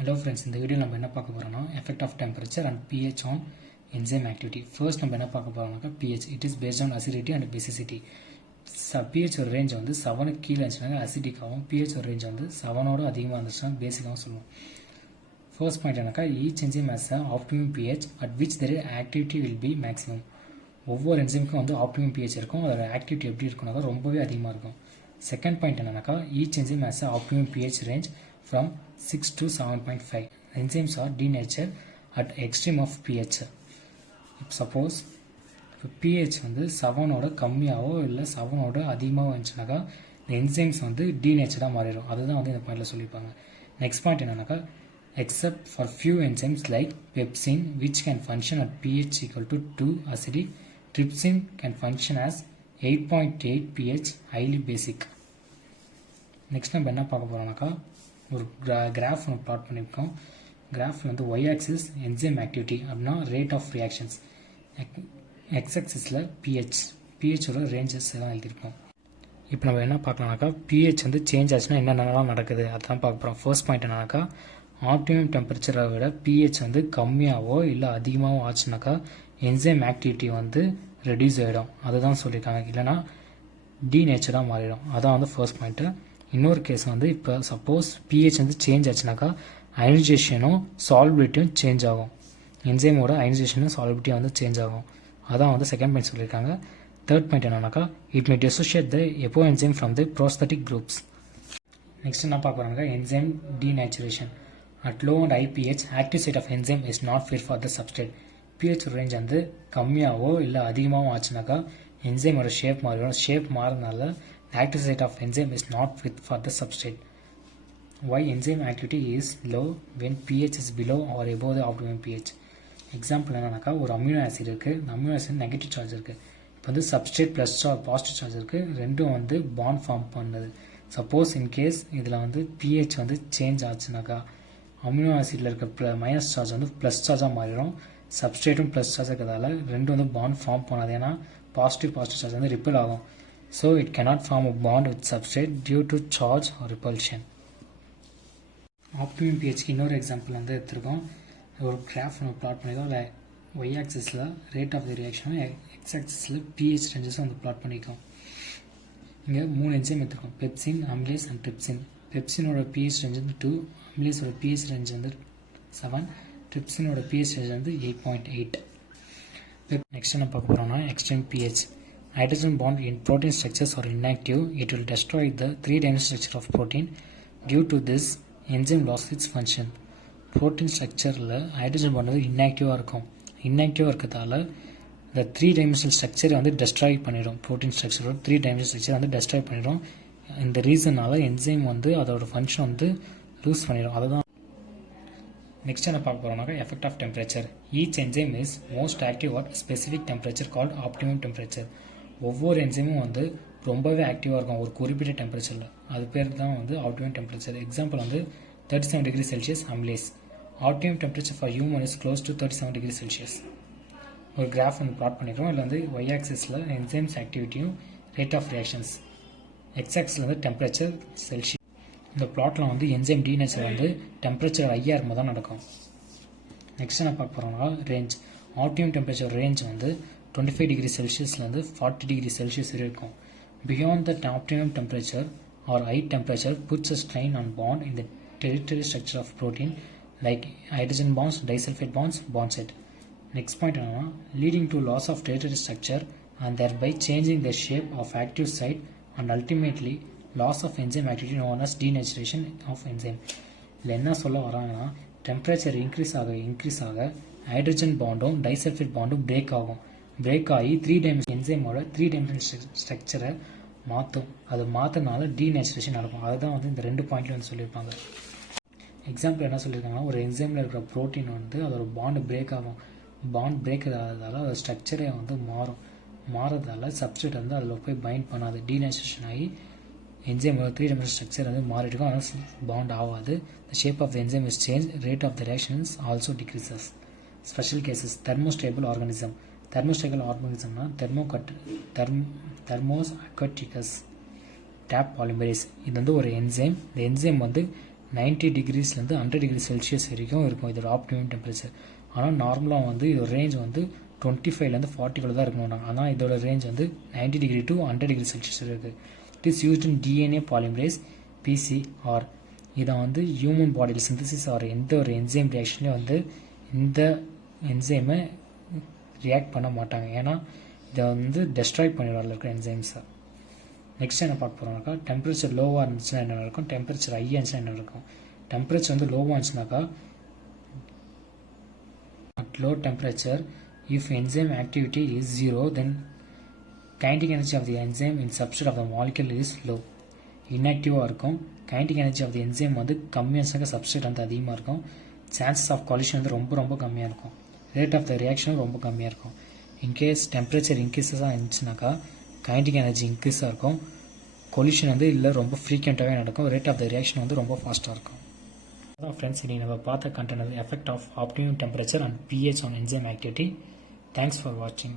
Hello friends, in the video நம்ம என்ன பார்க்க போறோம்னா effect of temperature and pH on enzyme activity. First நம்ம என்ன பார்க்க போறோம்னா pH. It is based on acidity and basicity. pH ஒரு ரேஞ்ச் வந்து 7 க்கு கீழ இருந்துச்சுனா அசிடிக் ஆகும். pH ஒரு ரேஞ்ச் வந்து 7 ஓட அதிகமா இருந்துச்சுனா பேசிக்காவும் சொல்லுவோம். First point என்னக்கா each enzyme has a optimum pH at which their activity will be maximum. ஒவ்வொரு என்சைமுக்கும் வந்து optimum pH இருக்கும். அதோட ஆக்டிவிட்டி எப்படி இருக்கும்னா ரொம்பவே அதிகமா இருக்கும். Second point என்னன்னா each enzyme has a optimum pH range from 6 to 7.5. Enzymes are denatured at extreme of pH. If suppose pH வந்து 7 ஓட கம்மியாவோ இல்ல 7 ஓட அதிகமாவோ இருந்துச்சுனாக்கா the enzymes வந்து denatured மாறிடும். அதுதான் வந்து இந்த பாயிண்ட்ல சொல்லிருப்பாங்க. Next point என்னன்னா except for few enzymes like pepsin which can function at pH equal to 2 acidic, trypsin can function as 8.8 pH highly basic. Next நம்ம என்ன பார்க்க போறோம்னாக்கா ஒரு கிராஃப் ஒன்று பிளாட் பண்ணியிருக்கோம். கிராஃபில் வந்து y axis enzyme activity அப்படின்னா rate of reactions, x axisல pH ஓட ranges எல்லாம் எழுதியிருக்கோம். இப்போ நம்ம என்ன பார்க்கலாம்னாக்கா pH வந்து சேஞ்ச் ஆச்சுன்னா என்னென்னலாம் நடக்குது அதான் பார்க்க போகிறோம். ஃபர்ஸ்ட் பாயிண்ட் என்னன்னாக்கா ஆப்டிமம் டெம்பரேச்சரை விட pH வந்து கம்மியாவோ இல்லை அதிகமாகவோ ஆச்சுனாக்கா என்சைம் ஆக்டிவிட்டி வந்து ரெடியூஸ் ஆகிடும். அதுதான் சொல்லியிருக்காங்க. இல்லைனா டீநேச்சராக மாறிடும். அதான் வந்து ஃபர்ஸ்ட் பாயிண்ட்டு. இன்னொரு கேஸ் வந்து இப்போ சப்போஸ் pH வந்து சேஞ்ச் ஆச்சுனாக்கா அயனைசேஷனும் சால்பிலிட்டியும் சேஞ்ச் ஆகும். என்சைமோட அயனைசேஷனும் சால்பிலிட்டியும் வந்து சேஞ்ச் ஆகும். அதான் வந்து செகண்ட் பாயிண்ட் சொல்லியிருக்காங்க. தேர்ட் பாயிண்ட் என்னன்னாக்கா it may dissociate the apoenzyme from the prosthetic groups. Next என்ன பார்க்குறாங்க enzyme denaturation. At low and high pH active site of enzyme is not fit for the substrate. pH range வந்து கம்மியாகவோ இல்லை அதிகமாகவும் ஆச்சுனாக்கா என்சைமோட shape மாறிடும். Shape மாறினால active site of enzyme is not fit for the substrate. Why enzyme activity is low when pH is below or above the optimum pH. Example என்னன்னாக்கா ஒரு அமினோ ஆசிட் இருக்குது. இந்த அமினோ ஆசிட் நெகட்டிவ் சார்ஜ் இருக்குது. இப்போ வந்து substrate plus positive charge இருக்குது. ரெண்டும் வந்து பாண்ட் ஃபார்ம் பண்ணுது. சப்போஸ் இன்கேஸ் இதில் வந்து pH வந்து சேஞ்ச் ஆச்சுனாக்கா அமினோ ஆசிடில் இருக்க மைனஸ் சார்ஜ் வந்து ப்ளஸ் சார்ஜாக மாறிடும். சப்ஸ்ட்ரேட்டும் ப்ளஸ் சார்ஜ் இருக்கிறதால ரெண்டும் வந்து பாண்ட் ஃபார்ம் பண்ணாது. ஏன்னா பாசிட்டிவ் சார்ஜ் வந்து ரிப்பல் ஆகும். So it cannot form a bond with substrate due to charge or repulsion. Optimum pH இன்னொரு எக்ஸாம்பிள் வந்து எடுத்துருக்கோம். ஒரு கிராஃப் நம்ம பிளாட் பண்ணியிருக்கோம். அதில் y ஆக்சிஸில் ரேட் ஆஃப் தி ரியாக்ஷனும் x ஆக்சிஸில் pH ரேஞ்சஸும் வந்து பிளாட் பண்ணியிருக்கோம். இங்கே 3 என்சைம் எடுத்துருக்கோம். Pepsin, amylase and trypsin. பெப்சினோட pH ரேஞ்ச் வந்து 2, அமிலேஸோட pH ரேஞ்ச் வந்து 7, ட்ரிப்சினோட pH ரேஞ்ச் வந்து 8.8. நெக்ஸ்ட் என்ன பார்க்க போகிறோம்னா extreme pH. Hydrogen bond in protein structures are inactive. It will destroy the 3-dimensional structure of protein. Due to this, enzyme lost its function. Protein structureல hydrogen bond வந்து inactive இருக்கும். Inactive இருக்கிறதால the 3-dimensional structure வந்து destroy பண்ணிடும். protein structure 3-dimensional structure வந்து destroy பண்ணிடும். இந்த ரீசனால enzyme வந்து அதோட function வந்து lose பண்ணிடும். அதுதான் next என்ன பார்க்க போறோம்னா effect of temperature. Each enzyme is most active at specific temperature called optimum temperature. ஒவ்வொரு என்சைமும் வந்து ரொம்பவே ஆக்டிவாக இருக்கும் ஒரு குறிப்பிட்ட டெம்பரேச்சரில். அது பேர் தான் வந்து ஆப்டிமம் டெம்பரேச்சர். எக்ஸாம்பிள் வந்து 37 degree Celsius amylase. Optimum temperature for human is close to 37 degree Celsius. ஒரு கிராஃப் வந்து பிளாட் பண்ணிக்கிறோம். இதில் வந்து ஒய் ஆக்சிஸில் என்சைம்ஸ் ஆக்டிவிட்டியும் ரேட் ஆஃப் ரியாக்ஷன்ஸ், எக்ஸ் ஆக்சிஸில் வந்து டெம்பரேச்சர் செல்சியஸ். இந்த பிளாட்டில் வந்து என்சைம் டீநேச்சர் வந்து டெம்பரேச்சர் ஹையாக இருக்கும்போது தான் நடக்கும். நெக்ஸ்ட் என்ன பார்க்க போகிறோம்னா ரேஞ்ச். ஆப்டிமம் டெம்பரேச்சர் ரேஞ்ச் வந்து 25 டிகிரி செல்சியஸ்லேருந்து 40 டிகிரி செல்சியஸ் இருக்கும். Beyond the optimum temperature or high temperature puts a strain on bond in the tertiary structure of protein like hydrogen bonds, disulphide bonds, bond set. Next point என்னன்னா leading to loss of tertiary structure and thereby changing the shape of active site and ultimately loss of enzyme activity known as denaturation of enzyme. இதில் என்ன சொல்ல வராங்கன்னா temperature increase ஆக hydrogen பாண்டும் disulphate பாண்டும் break ஆகும். Break ஆகி 3-dimensional என்சைமோட 3-dimensional ஸ்ட்ரக்சரை மாற்றும். அது மாற்றினால டீநேச்சுரேஷன் நடக்கும். அதுதான் வந்து இந்த 2 பாயிண்ட்ல வந்து சொல்லியிருப்பாங்க. எக்ஸாம்பிள் என்ன சொல்லியிருக்காங்கன்னா ஒரு என்சைமில் இருக்கிற ப்ரோட்டீன் வந்து அதோட பாண்டு பிரேக் ஆகும். பாண்ட் பிரேக் ஆகிறதால அதோட ஸ்ட்ரக்சரே வந்து மாறதால சப்ஸ்ட்ரேட் வந்து அதில் போய் பைண்ட் பண்ணாது. டீநேச்சுரேஷன் ஆகி என்சைமோட 3-dimensional ஸ்ட்ரக்சர் வந்து மாறிடுக்கும். அதனால் பாண்ட் ஆகாது. The shape of the enzyme is change. Rate of the reactions also decreases. Special cases thermostable organism. Thermostable ஆர்கானிசம்னா தெர்மோஸ் அக்வாட்டிகஸ் டேப் பாலிமரேஸ். இது வந்து ஒரு என்சைம். இந்த என்சைம் வந்து 90 டிகிரிஸ்லேருந்து 100 டிகிரி செல்சியஸ் வரைக்கும் இருக்கும் இதோட ஆப்டிமம் டெம்பரேச்சர். ஆனால் நார்மலாக வந்து இதோட ரேஞ்ச் வந்து 25லேருந்து 40 தான் இருக்கணும். ஆனால் இதோட ரேஞ்ச் வந்து 90 டிகிரி டு 100 டிகிரி செல்சியஸ் இருக்குது. It is used in DNA polymerase PCR. இதை வந்து ஹியூமன் பாடியில் சிந்தசிஸ் ஆகிற எந்த ஒரு என்சைம் ரியாக்ஷன்லேயும் வந்து இந்த என்சைமை ரியாக்ட் பண்ண மாட்டாங்க. ஏன்னா இதை வந்து டெஸ்ட்ராய் பண்ணிடுவாங்க இருக்கிற என்சைம்ஸை. நெக்ஸ்ட் என்ன பார்க்க போகிறோம்னாக்கா டெம்பரேச்சர் லோவாக இருந்துச்சுன்னா என்ன இருக்கும், டெம்பரேச்சர் ஹையாக இருந்துச்சுன்னா என்ன இருக்கும். டெம்பரேச்சர் வந்து லோவாக இருந்துச்சுனாக்கா at low temperature if enzyme activity is 0 then kinetic energy of the enzyme in substrate of the molecule is low. inactive-ஆக இருக்கும். kinetic energy of the enzyme வந்து கம்மியாக இருந்துச்சுனாக்கா சப்ஸ்ட்ரேட் வந்து அதிகமாக இருக்கும். chances of collision வந்து ரொம்ப கம்மியாக இருக்கும். rate of the reaction ரொம்ப கம்மியாக இருக்கும். இன்கேஸ் டெம்பரேச்சர் இன்க்ரீஸஸாக இருந்துச்சுனாக்கா kinetic energy இன்க்ரீஸாக இருக்கும். கொலிஷன் வந்து இல்லை ரொம்ப ஃப்ரீக்வெண்ட்டாகவே நடக்கும். ரேட் ஆஃப் த ரியாக்ஷன் வந்து ரொம்ப ஃபாஸ்ட்டாக இருக்கும். அதான் ஃப்ரெண்ட்ஸ், இன்றைக்கி நம்ம பார்த்த content effect of optimum temperature and pH on enzyme activity. Thanks for வாட்சிங்.